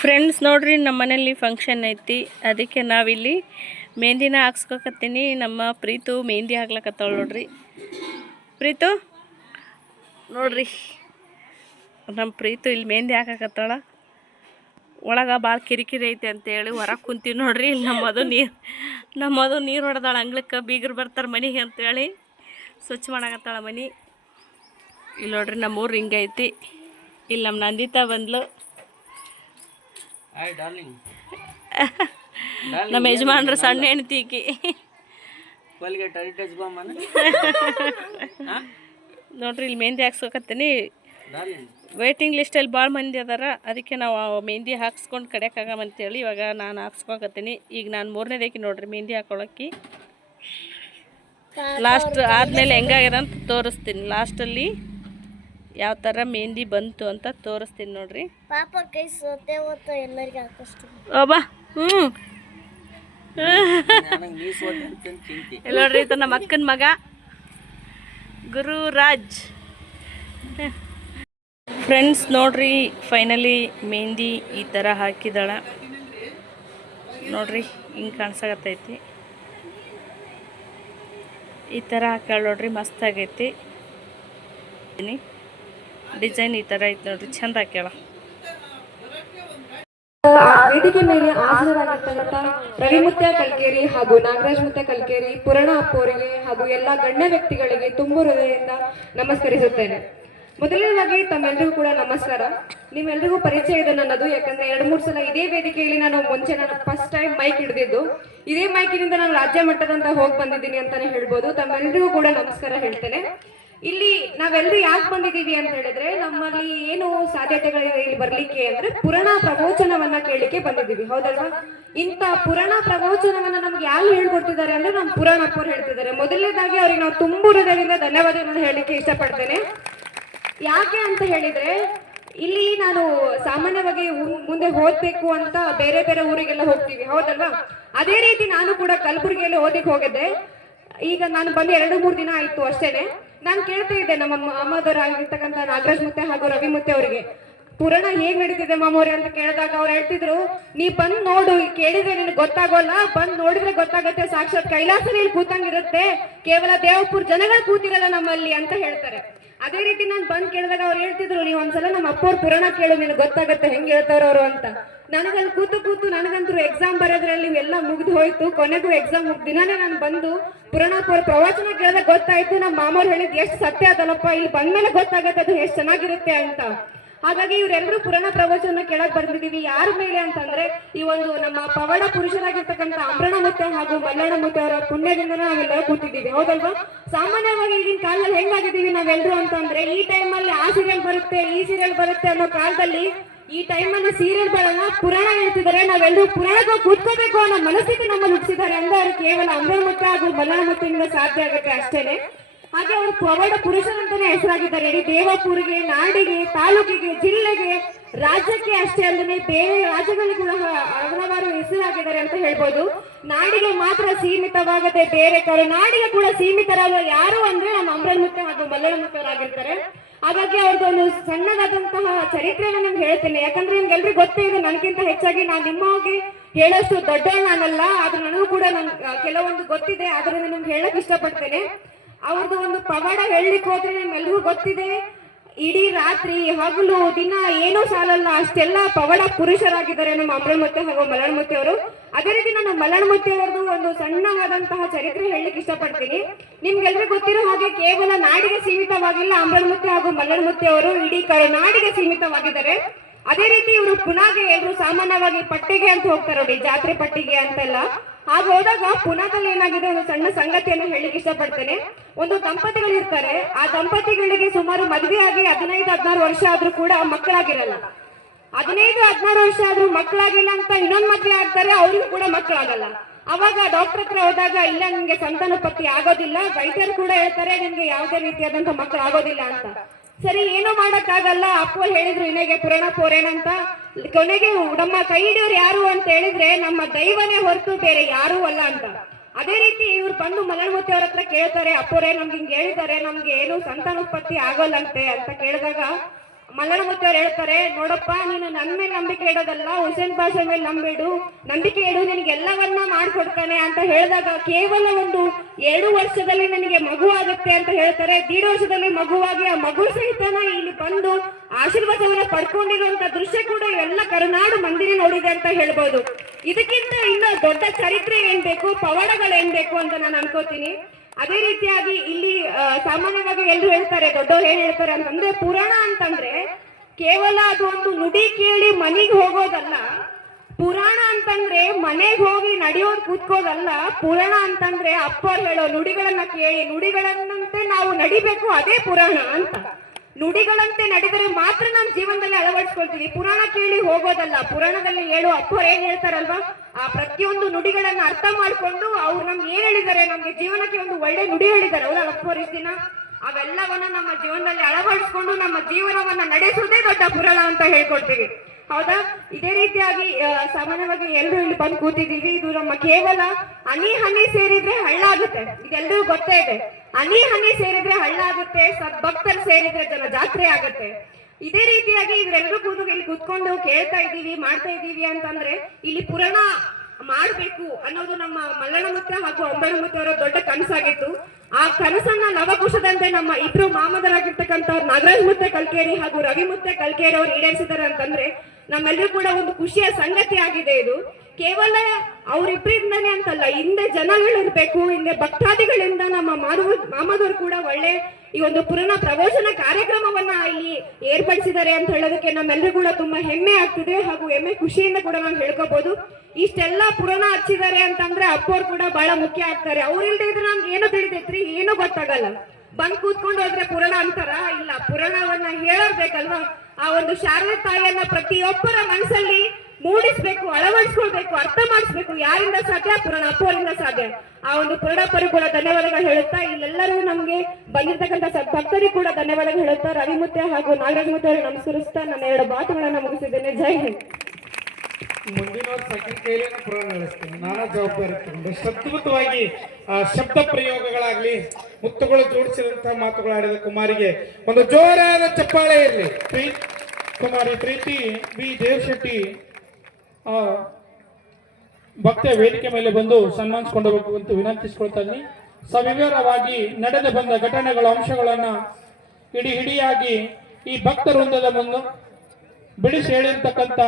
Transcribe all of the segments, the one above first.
Friends ನೋಡ್ರಿ, ನಮ್ಮ ಮನೇಲಿ ಫಂಕ್ಷನ್ ಐತಿ. ಅದಕ್ಕೆ ನಾವಿಲ್ಲಿ ಮೆಹಂದಿನ ಹಾಕ್ಸ್ಕೊಕತ್ತೀನಿ. ನಮ್ಮ ಪ್ರೀತು ಮೆಹಂದಿ ಹಾಕ್ಲಕತ್ತಾಳ ನೋಡ್ರಿ. ಪ್ರೀತು ನೋಡ್ರಿ, ನಮ್ಮ ಪ್ರೀತು ಇಲ್ಲಿ ಮೆಹಂದಿ ಹಾಕಕತ್ತಾಳ. ಒಳಗೆ ಭಾಳ ಕಿರಿಕಿರಿ ಐತೆ ಅಂತೇಳಿ ಹೊರಗೆ ಕುಂತೀವಿ ನೋಡ್ರಿ. ಇಲ್ಲಿ ನಮ್ಮದು ನೀರು ಹೊಡೆದಾಳ ಅಂಗ್ಳಕ್ಕೆ. ಬೀಗರು ಬರ್ತಾರೆ ಮನೆಗೆ ಅಂತೇಳಿ ಸ್ವಚ್ಛ ಮಾಡಕತ್ತಾಳ ಮನೆ. ಇಲ್ಲಿ ನೋಡ್ರಿ ನಮ್ಮೂರು ಹಿಂಗೈತಿ. ಇಲ್ಲಿ ನಮ್ಮ ನಂದಿತಾ ಬಂದ್ಲು. ನಮ್ಮ ಯಜಮಾನ್ರ ಸಣ್ಣ ಹೆಣ್ತೀಕಿ ನೋಡ್ರಿ. ಇಲ್ಲಿ ಮೆಹಂದಿ ಹಾಕ್ಸ್ಕೊಕತ್ತೀನಿ. ವೇಟಿಂಗ್ ಲಿಸ್ಟಲ್ಲಿ ಭಾಳ ಮಂದಿ ಅದಾರ. ಅದಕ್ಕೆ ನಾವು ಮೆಹಂದಿ ಹಾಕ್ಸ್ಕೊಂಡು ಕಡೆಕಾಗಂತೇಳಿ ಇವಾಗ ನಾನು ಹಾಕ್ಸ್ಕೊಕತ್ತೀನಿ. ಈಗ ನಾನು ಮೂರನೇದಕ್ಕೆ ನೋಡ್ರಿ ಮೆಹಂದಿ ಹಾಕೊಳ್ಳೋಕೆ. ಲಾಸ್ಟ್ ಆದಮೇಲೆ ಹೆಂಗಾಗ್ಯದ ಅಂತ ತೋರಿಸ್ತೀನಿ. ಲಾಸ್ಟಲ್ಲಿ ಯಾವ ಥರ ಮೆಹಂದಿ ಬಂತು ಅಂತ ತೋರಿಸ್ತೀನಿ ನೋಡ್ರಿ. ಪಾಪ ಕೈ ಸೋತೆ ಹೋತ ಎಲ್ಲರಿಗೆ ಹಾಕಿಸ್ತೀನಿ. ಅಬ್ಬಾ ನೋಡ್ರಿ, ಇದು ನಮ್ಮ ಅಕ್ಕನ ಮಗ ಗುರುರಾಜ್. ಫ್ರೆಂಡ್ಸ್ ನೋಡ್ರಿ, ಫೈನಲಿ ಮೆಹಂದಿ ಈ ಥರ ಹಾಕಿದಾಳ ನೋಡ್ರಿ. ಹಿಂಗೆ ಕಾಣಿಸಾಗತ್ತೈತಿ. ಈ ಥರ ಹಾಕ್ಯಾಳ ನೋಡ್ರಿ, ಮಸ್ತ್ ಆಗೈತಿ. ಡಿಸೈನ್ ಈ ಥರ ಐತಿ ನೋಡ್ರಿ, ಚಂದ ಹಾಕ್ಯಾಳ. ವೇದಿಕೆ ಮೇಲೆ ಹಾಜರಾಗಿರ್ತಕ್ಕಂಥ ರವಿಮುತ್ಯ ಕಲ್ಕೇರಿ ಹಾಗೂ ನಾಗರಾಜ್ ಮುತ್ಯ ಕಲ್ಕೇರಿ ಪುರಾಣ ಅಪ್ಪೋರಿಗೆ ಹಾಗೂ ಎಲ್ಲ ಗಣ್ಯ ವ್ಯಕ್ತಿಗಳಿಗೆ ತುಂಬು ಹೃದಯದಿಂದ ನಮಸ್ಕರಿಸುತ್ತೇನೆ. ಮೊದಲನೇದಾಗಿ ತಮ್ಮೆಲ್ಲರಿಗೂ ಕೂಡ ನಮಸ್ಕಾರ. ನಿಮ್ಮೆಲ್ಲರಿಗೂ ಪರಿಚಯ ಇದೆ ನನ್ನದು. ಯಾಕಂದ್ರೆ 2-3 ಸಲ ಇದೇ ವೇದಿಕೆಯಲ್ಲಿ ನಾನು ಫಸ್ಟ್ ಟೈಮ್ ಮೈಕ್ ಹಿಡಿದಿದ್ದು. ಇದೇ ಮೈಕಿನಿಂದ ನಾನು ರಾಜ್ಯ ಮಟ್ಟದಂತ ಹೋಗಿ ಬಂದಿದ್ದೀನಿ ಅಂತಾನೆ ಹೇಳ್ಬೋದು. ತಮ್ಮೆಲ್ಲರಿಗೂ ಕೂಡ ನಮಸ್ಕಾರ ಹೇಳ್ತೇನೆ. ಇಲ್ಲಿ ನಾವೆಲ್ಲರೂ ಯಾಕೆ ಬಂದಿದ್ದೀವಿ ಅಂತ ಹೇಳಿದ್ರೆ, ನಮ್ಮಲ್ಲಿ ಏನು ಸಾಧ್ಯತೆಗಳಿದೆ ಇಲ್ಲಿ ಬರ್ಲಿಕ್ಕೆ ಅಂದ್ರೆ ಪುರಾಣ ಪ್ರವಚನವನ್ನ ಕೇಳಲಿಕ್ಕೆ ಬಂದಿದ್ದೀವಿ, ಹೌದಲ್ವಾ? ಇಂಥ ಪುರಾಣ ಪ್ರವಚನವನ್ನ ನಮ್ಗೆ ಯಾರು ಹೇಳ್ಕೊಡ್ತಿದ್ದಾರೆ ಅಂದ್ರೆ ನಮ್ಮ ಪುರಾಣ ಅಪ್ಪರು ಹೇಳ್ತಿದ್ದಾರೆ. ಮೊದಲನೇದಾಗಿ ಅವ್ರಿಗೆ ನಾವು ತುಂಬು ಹೃದಯದಿಂದ ಧನ್ಯವಾದಗಳನ್ನು ಹೇಳಲಿಕ್ಕೆ ಇಷ್ಟಪಡ್ತೇನೆ. ಯಾಕೆ ಅಂತ ಹೇಳಿದ್ರೆ, ಇಲ್ಲಿ ನಾನು ಸಾಮಾನ್ಯವಾಗಿ ಮುಂದೆ ಓದ್ಬೇಕು ಅಂತ ಬೇರೆ ಬೇರೆ ಊರಿಗೆಲ್ಲ ಹೋಗ್ತೀವಿ, ಹೌದಲ್ವಾ? ಅದೇ ರೀತಿ ನಾನು ಕೂಡ ಕಲಬುರಗಿಯಲ್ಲಿ ಓದಿಕ್ ಹೋಗಿದ್ದೆ. ಈಗ ನಾನು ಬಂದು 2-3 ದಿನ ಆಯ್ತು ಅಷ್ಟೇನೆ. ನಾನು ಕೇಳ್ತಾ ಇದ್ದೆ ನಮ್ಮ ಮಾಮದವರಾಗಿರ್ತಕ್ಕಂಥ ನಾಗರಾಜ್ ಮುತ್ತೆ ಹಾಗೂ ರವಿ ಮುತ್ತೆ ಅವರಿಗೆ, ಪುರಾಣ ಹೇಗ್ ನಡೀತಿದೆ ಮಾಮೋರೆ ಅಂತ ಕೇಳಿದಾಗ ಅವ್ರು ಹೇಳ್ತಿದ್ರು, ನೀ ಬಂದ್ ನೋಡು, ಕೇಳಿದ್ರೆ ನಿನಗೆ ಗೊತ್ತಾಗೋಲ್ಲ, ಬಂದ್ ನೋಡಿದ್ರೆ ಗೊತ್ತಾಗತ್ತೆ. ಸಾಕ್ಷಾತ್ ಕೈಲಾಸದಲ್ಲಿ ಕೂತಂಗಿರುತ್ತೆ, ಕೇವಲ ದೇವಪುರ ಜನಗಳು ಕೂತಿರಲ್ಲ ನಮ್ಮಲ್ಲಿ ಅಂತ ಹೇಳ್ತಾರೆ. ಅದೇ ರೀತಿ ನಾನು ಬಂದ್ ಕೇಳಿದಾಗ ಅವ್ರು ಹೇಳ್ತಿದ್ರು, ನೀವು ಒಂದ್ಸಲ ನಮ್ಮ ಅಪ್ಪವ್ರ ಪುರಾಣ ಕೇಳು, ನಿನಗೆ ಗೊತ್ತಾಗತ್ತೆ ಹೆಂಗ್ ಹೇಳ್ತಾರ ಅವರು ಅಂತ. ನನಗಲ್ಲಿ ಕೂತು ನನಗಂತೂ ಎಕ್ಸಾಮ್ ಬರೋದ್ರಲ್ಲಿ ಎಲ್ಲ ಮುಗಿದು ಹೋಯ್ತು. ಕೊನೆಗೂ ಎಕ್ಸಾಮ್ ದಿನಾನೇ ನಾನು ಬಂದು ಪುರಾಣ ಪ್ರವಚನ ಕೇಳಿದಾಗ ಗೊತ್ತಾಯ್ತು, ನಮ್ಮ ಮಾಮವ್ರು ಹೇಳಿದ್ ಎಷ್ಟು ಸತ್ಯ ಅದಲ್ಲಪ್ಪ, ಇಲ್ಲಿ ಬಂದ್ಮೇಲೆ ಗೊತ್ತಾಗತ್ತೆ ಅದು ಎಷ್ಟು ಚೆನ್ನಾಗಿರುತ್ತೆ ಅಂತ. ಹಾಗಾಗಿ ಇವರೆಲ್ಲರೂ ಪುರಾಣ ಪ್ರವಚನ ಕೇಳಕ್ ಬಂದಿದ್ದೀವಿ. ಯಾರ ಮೇಲೆ ಅಂತಂದ್ರೆ, ಈ ಒಂದು ನಮ್ಮ ಪವಾಡ ಪುರುಷರಾಗಿರ್ತಕ್ಕಂಥ ಅಂಬ್ರಣ ಮುತ್ತೆ ಹಾಗೂ ಮಲ್ಲಣ್ಣ ಮುತ್ತೆ ಅವರ ಪುಣ್ಯದಿಂದ ನಾವೆಲ್ಲ ಕೂತಿದ್ದೀವಿ, ಹೌದಲ್ವಾ? ಸಾಮಾನ್ಯವಾಗಿ ಈಗಿನ ಕಾಲದಲ್ಲಿ ಹೆಂಗಾಗಿದ್ದೀವಿ ನಾವೆಲ್ಲರೂ ಅಂತಂದ್ರೆ, ಈ ಟೈಮಲ್ಲಿ ಆ ಸೀರಿಯಲ್ ಬರುತ್ತೆ, ಈ ಸೀರಿಯಲ್ ಬರುತ್ತೆ ಅನ್ನೋ ಕಾಲದಲ್ಲಿ ಈ ಟೈಮಲ್ಲಿ ಸೀರಿಯಲ್ ಬರಲ್ಲ, ಪುರಾಣ ಹೇಳ್ತಿದ್ದಾರೆ. ನಾವೆಲ್ಲರೂ ಪುರಾಣಕ್ಕೆ ಕೂತ್ಕೋಬೇಕು ಅನ್ನೋ ಮನಸ್ಥಿತಿ ನಮ್ಮಲ್ಲಿ ಹುಟ್ಟಿಸಿದ್ದಾರೆ ಅಂದ್ರೆ ಅವ್ರು ಕೇವಲ ಅಂಬ್ರಣ ಮುತ್ತೆ ಹಾಗೂ ಮಲ್ಲಣ್ಣ ಮುತ್ತೆಯಿಂದ ಸಾಧ್ಯ ಆಗುತ್ತೆ ಅಷ್ಟೇನೆ. ಹಾಗೆ ಅವರು ಪವಾಡ ಪುರುಷರಂತಾನೆ ಹೆಸರಾಗಿದ್ದಾರೆ. ಇಡೀ ದೇವಪುರಿಗೆ, ನಾಡಿಗೆ, ತಾಲೂಕಿಗೆ, ಜಿಲ್ಲೆಗೆ, ರಾಜ್ಯಕ್ಕೆ ಅಷ್ಟೇ ಅಲ್ಲದೆ ಬೇರೆ ರಾಜ್ಯಗಳಿಗೆ ಕೂಡ ಹಲವಾರು ಹೆಸರಾಗಿದ್ದಾರೆ ಅಂತ ಹೇಳ್ಬೋದು. ನಾಡಿಗೆ ಮಾತ್ರ ಸೀಮಿತವಾಗದೆ ಬೇರೆ ನಾಡಿಗೆ ಕೂಡ ಸೀಮಿತರಾದ ಯಾರು ಅಂದ್ರೆ ನಮ್ಮ ಅಂಬ್ರಣ ಮುತ್ತೆ ಹಾಗೂ ಮಲ್ಲಣ್ಣ ಮುತ್ತವರಾಗಿರ್ತಾರೆ. ಹಾಗಾಗಿ ಅವ್ರದ್ದೊಂದು ಸಣ್ಣದಾದಂತಹ ಚರಿತ್ರೆಯನ್ನು ನಿಮ್ಗೆ ಹೇಳ್ತೇನೆ. ಯಾಕಂದ್ರೆ ನಿಮ್ಗೆಲ್ರಿಗೂ ಗೊತ್ತೇ ಇದೆ, ನನಗಿಂತ ಹೆಚ್ಚಾಗಿ ನಾನು ನಿಮ್ಮಗೆ ಹೇಳೋಷ್ಟು ದೊಡ್ಡವಳು ನಾನಲ್ಲ. ಆದ್ರೆ ನನಗೂ ಕೂಡ ಕೆಲವೊಂದು ಗೊತ್ತಿದೆ, ಅದರಿಂದ ನಿಮ್ಗೆ ಹೇಳಕ್ ಇಷ್ಟಪಡ್ತೇನೆ. ಅವ್ರದ್ದು ಒಂದು ಪವಾಡ ಹೇಳಲಿಕ್ಕೆ ಹೋದ್ರೆ ನಿಮ್ಗೆಲ್ರಿಗೂ ಗೊತ್ತಿದೆ, ಇಡೀ ರಾತ್ರಿ ಹಗಲು ದಿನ ಏನೂ ಸಾಲಲ್ಲ, ಅಷ್ಟೆಲ್ಲ ಪವಾಡ ಪುರುಷರಾಗಿದ್ದಾರೆ ನಮ್ಮ ಅಂಬ್ರಣ ಮುತ್ತೆ ಹಾಗೂ ಮಲ್ಲಣ್ಣ ಮುತ್ತೆ ಅವರು. ಅದೇ ರೀತಿ ನಾನು ಮಲ್ಲಣ್ಣ ಮುತ್ತೆ ಅವರದ್ದು ಒಂದು ಸಣ್ಣವಾದಂತಹ ಚರಿತ್ರೆ ಹೇಳಲಿಕ್ಕೆ ಇಷ್ಟಪಡ್ತೀನಿ. ನಿಮ್ಗೆಲ್ರಿಗೂ ಗೊತ್ತಿರೋ ಹಾಗೆ ಕೇವಲ ನಾಡಿಗೆ ಸೀಮಿತವಾಗಿಲ್ಲ ಅಂಬ್ರಣ ಮುತ್ತೆ ಹಾಗೂ ಮಲ್ಲಣ್ಣ ಮುತ್ತೆ ಅವರು, ಇಡೀ ನಾಡಿಗೆ ಸೀಮಿತವಾಗಿದ್ದಾರೆ. ಅದೇ ರೀತಿ ಇವರು ಪುನಾಗೆ ಎಲ್ಲರೂ ಸಾಮಾನ್ಯವಾಗಿ ಪಟ್ಟಿಗೆ ಅಂತ ಹೋಗ್ತಾರೆ ನೋಡಿ, ಜಾತ್ರೆ ಪಟ್ಟಿಗೆ ಅಂತೆಲ್ಲ. ಆಗ ಹೋದಾಗ ಪುನಾದಲ್ಲಿ ಏನಾಗಿದೆ, ಒಂದು ಸಣ್ಣ ಸಂಗತಿಯನ್ನು ಹೇಳಲಿಕ್ಕೆ ಇಷ್ಟಪಡ್ತೇನೆ. ಒಂದು ದಂಪತಿಗಳು ಇರ್ತಾರೆ, ಆ ದಂಪತಿಗಳಿಗೆ ಸುಮಾರು ಮದುವೆ ಆಗಿ 15-16 ವರ್ಷ ಆದ್ರೂ ಕೂಡ ಮಕ್ಕಳಾಗಿರಲ್ಲ. 15-16 ವರ್ಷ ಆದ್ರೂ ಮಕ್ಕಳಾಗಿಲ್ಲ ಅಂತ ಇನ್ನೊಂದು ಮದುವೆ ಆಗ್ತಾರೆ, ಅವ್ರಿಗೂ ಕೂಡ ಮಕ್ಕಳಾಗಲ್ಲ. ಅವಾಗ ಡಾಕ್ಟರ್ ಹತ್ರ ಹೋದಾಗ, ಇಲ್ಲ ನಿಮ್ಗೆ ಸಂತಾನೋತ್ಪತ್ತಿ ಆಗೋದಿಲ್ಲ, ವೈದ್ಯರು ಕೂಡ ಹೇಳ್ತಾರೆ ನಿಮ್ಗೆ ಯಾವುದೇ ರೀತಿಯಾದಂತ ಮಕ್ಕಳು ಆಗೋದಿಲ್ಲ ಅಂತ. ಸರಿ, ಏನೋ ಮಾಡಕ್ಕಾಗಲ್ಲ. ಅಪ್ಪ ಹೇಳಿದ್ರು ಇನ್ನೇಗೆ ಪುರಾಣ ಪೋರೇನಂತ. ಕೊನೆಗೆ ನಮ್ಮ ಕೈ ಹಿಡಿಯೋರು ಯಾರು ಅಂತ ಹೇಳಿದ್ರೆ ನಮ್ಮ ದೈವನೇ ಹೊರತು ಬೇರೆ ಯಾರೂ ಅಲ್ಲ ಅಂತ. ಅದೇ ರೀತಿ ಇವ್ರು ಬಂದು ಮಲ್ಲಣ್ಣ ಮುತ್ತೆ ಅವ್ರ ಹತ್ರ ಕೇಳ್ತಾರೆ, ಅಪ್ಪೋರೇ ನಮ್ಗೆ ಹಿಂಗೆ ಹೇಳಿದ್ದಾರೆ, ನಮ್ಗೆ ಏನು ಸಂತಾನೋತ್ಪತ್ತಿ ಆಗೋಲ್ಲಂತೆ ಅಂತ ಕೇಳಿದಾಗ ಮಲ್ಲನಮೂರ್ತಿ ಅವ್ರು ಹೇಳ್ತಾರೆ, ನೋಡಪ್ಪ ನೀನು ನನ್ನ ಮೇಲೆ ನಂಬಿಕೆ ಇಡೋದಲ್ಲ, ಹುಸೇನ್ ಪಾಷಾ ಮೇಲೆ ನಂಬಿಕೆ ಇಡು, ನಿನಗೆ ಎಲ್ಲವನ್ನ ಮಾಡ್ಕೊಡ್ತಾನೆ ಅಂತ ಹೇಳಿದಾಗ ಕೇವಲ ಒಂದು 2 ವರ್ಷದಲ್ಲಿ ನನಗೆ ಮಗು ಆಗುತ್ತೆ ಅಂತ ಹೇಳ್ತಾರೆ. 1.5 ವರ್ಷದಲ್ಲಿ ಮಗುವಾಗಿ ಆ ಮಗು ಸಹಿತನ ಇಲ್ಲಿ ಬಂದು ಆಶೀರ್ವಾದವನ್ನ ಪಡ್ಕೊಂಡಿರುವಂತ ದೃಶ್ಯ ಕೂಡ ಇವೆಲ್ಲ ಕರುನಾಡು ಮಂದಿರ ನೋಡಿದೆ ಅಂತ ಹೇಳ್ಬೋದು. ಇದಕ್ಕಿಂತ ಇನ್ನೂ ದೊಡ್ಡ ಚರಿತ್ರೆ ಏನ್ ಬೇಕು, ಪವಾಡಗಳೇನ್ ಬೇಕು ಅಂತ ನಾನು ಅನ್ಕೋತೀನಿ. ಅದೇ ರೀತಿಯಾಗಿ ಇಲ್ಲಿ ಸಾಮಾನ್ಯವಾಗಿ ಎಲ್ಲರೂ ಹೇಳ್ತಾರೆ, ದೊಡ್ಡವ್ರು ಏನ್ ಹೇಳ್ತಾರೆ ಅಂತಂದ್ರೆ, ಪುರಾಣ ಅಂತಂದ್ರೆ ಕೇವಲ ಅದು ಒಂದು ನುಡಿ ಕೇಳಿ ಮನೆಗೆ ಹೋಗೋದಲ್ಲ, ಪುರಾಣ ಅಂತಂದ್ರೆ ಮನೆಗೆ ಹೋಗಿ ನಡೆಯೋದು ಕೂತ್ಕೋದಲ್ಲ, ಪುರಾಣ ಅಂತಂದ್ರೆ ಅಪ್ಪವ್ರು ಹೇಳೋ ನುಡಿಗಳನ್ನ ಕೇಳಿ ನುಡಿಗಳನ್ನಂತೆ ನಾವು ನಡಿಬೇಕು, ಅದೇ ಪುರಾಣ ಅಂತ. ನುಡಿಗಳಂತೆ ನಡೆದರೆ ಮಾತ್ರ ನಮ್ಮ ಜೀವನದಲ್ಲಿ ಅಳವಡಿಸ್ಕೊಳ್ತೀವಿ, ಪುರಾಣ ಕೇಳಿ ಹೋಗೋದಲ್ಲ. ಪುರಾಣದಲ್ಲಿ ಹೇಳೋ ಅಪ್ಪವ್ರು ಏನ್ ಹೇಳ್ತಾರಲ್ವಾ, ಆ ಪ್ರತಿಯೊಂದು ನುಡಿಗಳನ್ನ ಅರ್ಥ ಮಾಡ್ಕೊಂಡು ಅವ್ರು ನಮ್ಗೆ ಏನ್ ಹೇಳಿದ್ದಾರೆ, ನಮ್ಗೆ ಜೀವನಕ್ಕೆ ಒಂದು ಒಳ್ಳೆ ನುಡಿ ಹೇಳಿದ್ದಾರೆ ಅವ್ರ ಅಪ್ಪವ್ರ ದಿನ, ಅವೆಲ್ಲವನ್ನ ನಮ್ಮ ಜೀವನದಲ್ಲಿ ಅಳವಡಿಸ್ಕೊಂಡು ನಮ್ಮ ಜೀವನವನ್ನ ನಡೆಸುವುದೇ ದೊಡ್ಡ ಪುರಾಣ ಅಂತ ಹೇಳ್ಕೊಡ್ತೀವಿ. ಹೌದಾ? ಇದೇ ರೀತಿಯಾಗಿ ಸಾಮಾನ್ಯವಾಗಿ ಎಲ್ಲರೂ ಇಲ್ಲಿ ಬಂದು ಕೂತಿದ್ದೀವಿ. ಇದು ನಮ್ಮ ಕೇವಲ ಹನಿ ಹನಿ ಸೇರಿದ್ರೆ ಹಳ್ಳ ಆಗುತ್ತೆ, ಇದೆಲ್ಲರೂ ಗೊತ್ತೇ ಇದೆ. ಹನಿ ಹನಿ ಸೇರಿದ್ರೆ ಹಳ್ಳ ಆಗುತ್ತೆ, ಭಕ್ತರು ಸೇರಿದ್ರೆ ಜನ ಜಾತ್ರೆ ಆಗುತ್ತೆ. ಇದೇ ರೀತಿಯಾಗಿ ಇವರೆಲ್ಲರೂ ಇಲ್ಲಿ ಕೂತ್ಕೊಂಡು ಕೇಳ್ತಾ ಇದ್ದೀವಿ, ಮಾಡ್ತಾ ಇದ್ದೀವಿ ಅಂತಂದ್ರೆ ಇಲ್ಲಿ ಪುರಾಣ ಮಾಡ್ಬೇಕು ಅನ್ನೋದು ನಮ್ಮ ಮಲ್ಲನಮುತ್ತ ಹಾಗೂ ಅಂಬರಮುತ್ತ ಅವರ ದೊಡ್ಡ ಕನಸಾಗಿತ್ತು. ಆ ಕನಸನ್ನ ಲವಕುಶದಂತೆ ನಮ್ಮ ಇಬ್ರು ಮಾಮದರಾಗಿರ್ತಕ್ಕಂಥ ನಾಗರಾಜ್ ಮುತ್ತೆ ಕಲ್ಕೇರಿ ಹಾಗೂ ರವಿ ಮುತ್ತೆ ಕಲ್ಕೇರಿ ಅವರು ಈಡೇರಿಸಿದ್ದಾರೆ ಅಂತಂದ್ರೆ ನಮ್ಮೆಲ್ಲರೂ ಕೂಡ ಒಂದು ಖುಷಿಯ ಸಂಗತಿ ಆಗಿದೆ. ಇದು ಕೇವಲ ಅವರಿಬ್ಬರಿಂದನೇ ಅಂತಲ್ಲ, ಹಿಂದೆ ಜನಗಳಿರ್ಬೇಕು, ಹಿಂದೆ ಭಕ್ತಾದಿಗಳಿಂದ ನಮ್ಮ ಮಾಮದವರು ಕೂಡ ಒಳ್ಳೆ ಈ ಒಂದು ಪುರಾಣ ಪ್ರವಚನ ಕಾರ್ಯಕ್ರಮವನ್ನ ಇಲ್ಲಿ ಏರ್ಪಡಿಸಿದ್ದಾರೆ ಅಂತ ಹೇಳೋದಕ್ಕೆ ನಮ್ಮೆಲ್ಲರೂ ಕೂಡ ತುಂಬಾ ಹೆಮ್ಮೆ ಆಗ್ತಿದೆ ಹಾಗೂ ಹೆಮ್ಮೆ ಖುಷಿಯಿಂದ ಕೂಡ ನಾವು ಹೇಳ್ಕೋಬಹುದು. ಇಷ್ಟೆಲ್ಲ ಪುರಾಣ ಹಚ್ಚಿದ್ದಾರೆ ಅಂತಂದ್ರೆ ಅಪ್ಪವ್ರು ಕೂಡ ಬಹಳ ಮುಖ್ಯ ಆಗ್ತಾರೆ. ಅವ್ರಿಲ್ದೇ ಇದ್ರೆ ನಮ್ಗೆ ಏನು ತಿಳಿತೈತ್ರಿ, ಏನು ಗೊತ್ತಾಗಲ್ಲ. ಬಂದ್ ಕೂತ್ಕೊಂಡು ಹೋದ್ರೆ ಪುರಾಣ ಅಂತಾರ, ಇಲ್ಲ, ಪುರಾಣವನ್ನ ಹೇಳೋರ್ಬೇಕಲ್ವಾ. ಆ ಒಂದು ಶಾರದೆ ತಾಯಿಯನ್ನ ಪ್ರತಿಯೊಬ್ಬರ ಮನಸ್ಸಲ್ಲಿ ಮೂಡಿಸ್ಬೇಕು, ಅಳವಡಿಸ್ಕೊಳ್ಬೇಕು, ಅರ್ಥ ಮಾಡಿಸ್ಬೇಕು. ಯಾರಿಂದ ಸಾಧ್ಯ? ಪುರಾಣ ಅಪ್ಪವರಿಂದ ಸಾಧ್ಯ. ಆ ಒಂದು ಪುರಾಣಪ್ಪರು ಕೂಡ ಧನ್ಯವಾದಗಳು ಹೇಳುತ್ತಾ, ಇಲ್ಲೆಲ್ಲರೂ ನಮ್ಗೆ ಬಂದಿರ್ತಕ್ಕಂಥ ಭಕ್ತರಿಗೆ ಕೂಡ ಧನ್ಯವಾದಗಳು ಹೇಳುತ್ತಾ, ರವಿ ಮುತ್ತೆ ಹಾಗೂ ನಾಗರಾಜ್ ಮುತ್ತೆ ಅವರಿಗೆ ನಮಸ್ಕರಿಸ್ತಾ ನನ್ನ 2 ಮಾತುಗಳನ್ನ ಮುಗಿಸಿದ್ದೇನೆ. ಜೈ ಹಿಂದ್. ಮುಂದಿನ ಸೆಕೆಂಡ್ ಕೈಲಿನ ಪುರಾಣ ನಡೆಸ್ತೀನಿ, ನಾನಾ ಜವಾಬ್ದಾರಿ ತಗೊಂಡು ಅದ್ಭುತವಾಗಿ ಶಬ್ದ ಪ್ರಯೋಗಗಳಾಗ್ಲಿ, ಮುತ್ತುಗಳು ಜೋಡಿಸಿದಂತಹ ಮಾತುಗಳಾಡಿದ ಕುಮಾರಿಗೆ ಒಂದು ಜೋರಾದ ಚಪ್ಪಾಳೆ ಇರಲಿ. ಕುಮಾರಿ ಪ್ರೀತಿ ಬಿ ದೇವಶೆಟ್ಟಿ ಭಕ್ತ ವೇದಿಕೆ ಮೇಲೆ ಬಂದು ಸನ್ಮಾನಿಸಿಕೊಂಡು ಹೋಗಬೇಕು ಅಂತ ವಿನಂತಿಸಿಕೊಳ್ತಾ ಇದ್ದೀನಿ. ಸವಿವರವಾಗಿ ನಡೆದು ಬಂದ ಘಟನೆಗಳ ಅಂಶಗಳನ್ನ ಹಿಡಿಯಾಗಿ ಈ ಭಕ್ತ ವೃಂದದ ಮುಂದೆ ಬಿಡಿಸಿ ಹೇಳಿರ್ತಕ್ಕಂಥ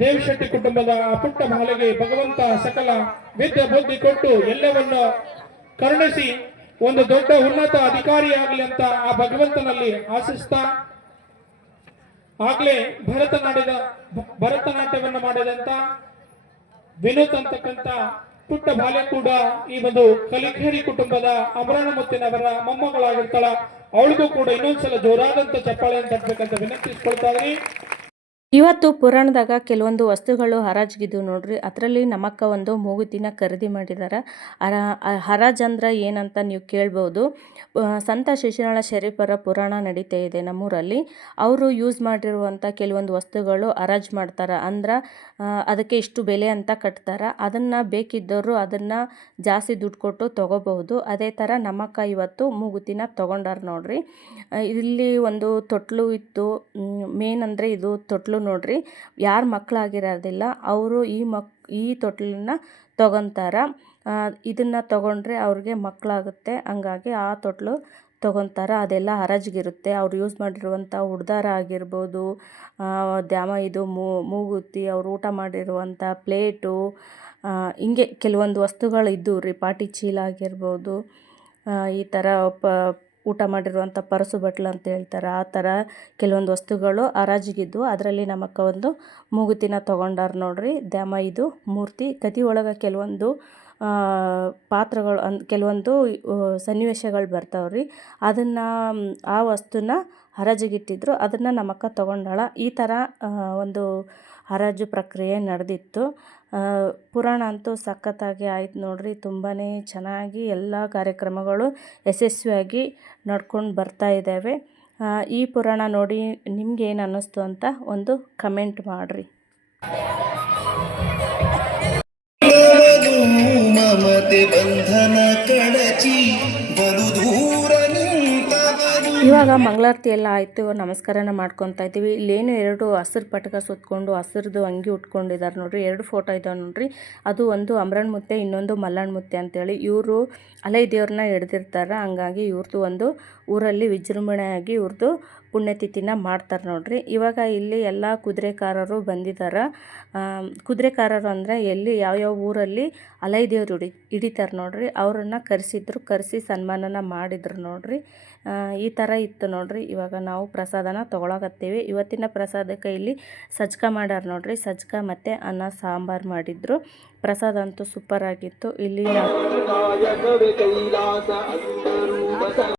ದೇವಶೆಟ್ಟಿ ಕುಟುಂಬದ ಪುಟ್ಟ ಬಾಲೆಗೆ ಭಗವಂತ ಸಕಲ ವಿದ್ಯೆ ಬುದ್ಧಿ ಕೊಟ್ಟು ಎಲ್ಲವನ್ನು ಕರುಣಿಸಿ ಒಂದು ದೊಡ್ಡ ಉನ್ನತ ಅಧಿಕಾರಿಯಾಗಲಿ ಅಂತ ಆ ಭಗವಂತನಲ್ಲಿ ಆಶಿಸ್ತಾ, ಆಗ್ಲೇ ಭರತನಾಟ್ಯವನ್ನು ಮಾಡಿದಂತ ವಿನೋದ್ ಅಂತಕ್ಕಂಥ ಪುಟ್ಟ ಬಾಲೆ ಕೂಡ ಈ ಒಂದು ಕಲಿಕೇರಿ ಕುಟುಂಬದ ಅಮರಣ ಮುತ್ತಿನವರ ಮೊಮ್ಮಗಳಾಗಿರ್ತಾಳ. ಅವಳಿಗೂ ಕೂಡ ಇನ್ನೊಂದ್ಸಲ ಜೋರಾದಂತ ಚಪ್ಪಾಳೆ ಅಂತ ತಟ್ಟಬೇಕಂತ ವಿನಂತಿಸ್ಕೊಳ್ತಾ ಇದ್ರಿ. ಇವತ್ತು ಪುರಾಣದಾಗ ಕೆಲವೊಂದು ವಸ್ತುಗಳು ಹರಾಜ್ಗಿದ್ದು ನೋಡ್ರಿ. ಅದರಲ್ಲಿ ನಮ್ಮಕ್ಕ ಒಂದು ಮೂಗುತಿನ ಖರೀದಿ ಮಾಡಿದ್ದಾರೆ. ಹರಾಜ್ ಅಂದ್ರೆ ಏನಂತ ನೀವು ಕೇಳ್ಬೋದು. ಸಂತ ಶಿಶುನಾಳ ಶರೀಫರ ಪುರಾಣ ನಡೀತಾ ಇದೆ ನಮ್ಮೂರಲ್ಲಿ. ಅವರು ಯೂಸ್ ಮಾಡಿರುವಂಥ ಕೆಲವೊಂದು ವಸ್ತುಗಳು ಹರಾಜ್ ಮಾಡ್ತಾರೆ. ಅಂದ್ರೆ ಅದಕ್ಕೆ ಇಷ್ಟು ಬೆಲೆ ಅಂತ ಕಟ್ತಾರೆ. ಅದನ್ನು ಬೇಕಿದ್ದವರು ಅದನ್ನು ಜಾಸ್ತಿ ದುಡ್ಡು ಕೊಟ್ಟು ತೊಗೋಬಹುದು. ಅದೇ ಥರ ನಮ್ಮಕ್ಕ ಇವತ್ತು ಮೂಗುತಿನ ತೊಗೊಂಡಾರ ನೋಡ್ರಿ. ಇಲ್ಲಿ ಒಂದು ತೊಟ್ಲು ಇತ್ತು. ಮೇನ್ ಅಂದರೆ ಇದು ತೊಟ್ಲು ನೋಡ್ರಿ. ಯಾರು ಮಕ್ಕಳಾಗಿರೋದಿಲ್ಲ ಅವರು ಈ ತೊಟ್ಲನ್ನ ತೊಗೊತಾರ. ಇದನ್ನು ತೊಗೊಂಡ್ರೆ ಅವ್ರಿಗೆ ಮಕ್ಕಳಾಗುತ್ತೆ, ಹಂಗಾಗಿ ಆ ತೊಟ್ಲು ತೊಗೊತಾರ. ಅದೆಲ್ಲ ಹರಾಜಿಗಿರುತ್ತೆ. ಅವ್ರು ಯೂಸ್ ಮಾಡಿರುವಂಥ ಉಡ್ದಾರ ಆಗಿರ್ಬೋದು, ಇದು ಮೂಗುತಿ, ಅವ್ರು ಊಟ ಮಾಡಿರುವಂಥ ಪ್ಲೇಟು, ಹಿಂಗೆ ಕೆಲವೊಂದು ವಸ್ತುಗಳು ಇದ್ದವು ರೀ. ಪಾಟಿ ಚೀಲ ಆಗಿರ್ಬೋದು, ಈ ಥರ ಊಟ ಮಾಡಿರುವಂಥ ಪರಸು ಬಟ್ಲು ಅಂತ ಹೇಳ್ತಾರೆ. ಆ ಥರ ಕೆಲವೊಂದು ವಸ್ತುಗಳು ಹರಾಜಿಗಿದ್ವು. ಅದರಲ್ಲಿ ನಮ್ಮಕ್ಕ ಒಂದು ಮೂಗುತಿನ ತೊಗೊಂಡಾರ ನೋಡ್ರಿ. ಇದು ಮೂರ್ತಿ ಕತಿ ಒಳಗೆ ಕೆಲವೊಂದು ಪಾತ್ರಗಳು ಕೆಲವೊಂದು ಸನ್ನಿವೇಶಗಳು ಬರ್ತಾವ್ರಿ. ಅದನ್ನು ಆ ವಸ್ತುನ ಹರಾಜಿಗಿಟ್ಟಿದ್ರು. ಅದನ್ನು ನಮ್ಮಕ್ಕ ತೊಗೊಂಡಾಳ. ಈ ಥರ ಒಂದು ಹರಾಜು ಪ್ರಕ್ರಿಯೆ ನಡೆದಿತ್ತು. ಪುರಾಣ ಅಂತೂ ಸಖತ್ತಾಗಿ ಆಯ್ತು ನೋಡ್ರಿ. ತುಂಬಾ ಚೆನ್ನಾಗಿ ಎಲ್ಲ ಕಾರ್ಯಕ್ರಮಗಳು ಯಶಸ್ವಿಯಾಗಿ ನಡ್ಕೊಂಡು ಬರ್ತಾ ಇದ್ದಾವೆ. ಈ ಪುರಾಣ ನೋಡಿ ನಿಮ್ಗೇನು ಅನ್ನಿಸ್ತು ಅಂತ ಒಂದು ಕಮೆಂಟ್ ಮಾಡಿರಿ. ಮಮತೆ ಬಂಧನ ಕಳಚಿ ಬಲು ದೂರ ನಿಂತವರು ಇವಾಗ ಮಂಗಳಾರತಿ ಎಲ್ಲ ಆಯಿತು, ನಮಸ್ಕಾರನ ಮಾಡ್ಕೊತಾ ಇದ್ದೀವಿ. ಇಲ್ಲೇನು 2 ಹಸಿರು ಪಟಕ ಸುತ್ಕೊಂಡು ಹಸಿರದು ಅಂಗಿ ಉಟ್ಕೊಂಡಿದ್ದಾರೆ ನೋಡ್ರಿ. 2 ಫೋಟೋ ಇದಾವೆ ನೋಡ್ರಿ. ಅದು ಒಂದು ಅಮರಣ್ಣ ಮುತ್ತೆ, ಇನ್ನೊಂದು ಮಲ್ಲಣ್ಣ ಮುತ್ತೆ ಅಂತೇಳಿ. ಇವರು ಅಲೈ ದೇವ್ರನ್ನ ಹಿಡ್ದಿರ್ತಾರೆ. ಹಂಗಾಗಿ ಇವ್ರದ್ದು ಒಂದು ಊರಲ್ಲಿ ವಿಜೃಂಭಣೆಯಾಗಿ ಇವ್ರದ್ದು ಪುಣ್ಯತಿಥಿನ ಮಾಡ್ತಾರೆ ನೋಡ್ರಿ. ಇವಾಗ ಇಲ್ಲಿ ಎಲ್ಲ ಕುದುರೆಕಾರರು ಬಂದಿದ್ದಾರೆ. ಕುದುರೆಕಾರರು ಅಂದರೆ ಎಲ್ಲಿ ಯಾವ್ಯಾವ ಊರಲ್ಲಿ ಅಲೈ ದೇವ್ರು ಹಿಡಿತಾರೆ ನೋಡ್ರಿ, ಅವರನ್ನು ಕರೆಸಿ ಸನ್ಮಾನನ ಮಾಡಿದ್ರು ನೋಡ್ರಿ. ಈ ಥರ ಇತ್ತು ನೋಡ್ರಿ. ಇವಾಗ ನಾವು ಪ್ರಸಾದನ ತೊಗೊಳಕತ್ತೀವಿ. ಇವತ್ತಿನ ಪ್ರಸಾದಕ್ಕೆ ಇಲ್ಲಿ ಸಜ್ಕ ಮಾಡ್ಯಾರ ನೋಡ್ರಿ. ಸಜ್ಕ ಮತ್ತು ಅನ್ನ ಸಾಂಬಾರು ಮಾಡಿದ್ರು. ಪ್ರಸಾದ ಅಂತೂ ಸೂಪರ್ ಆಗಿತ್ತು. ಇಲ್ಲಿ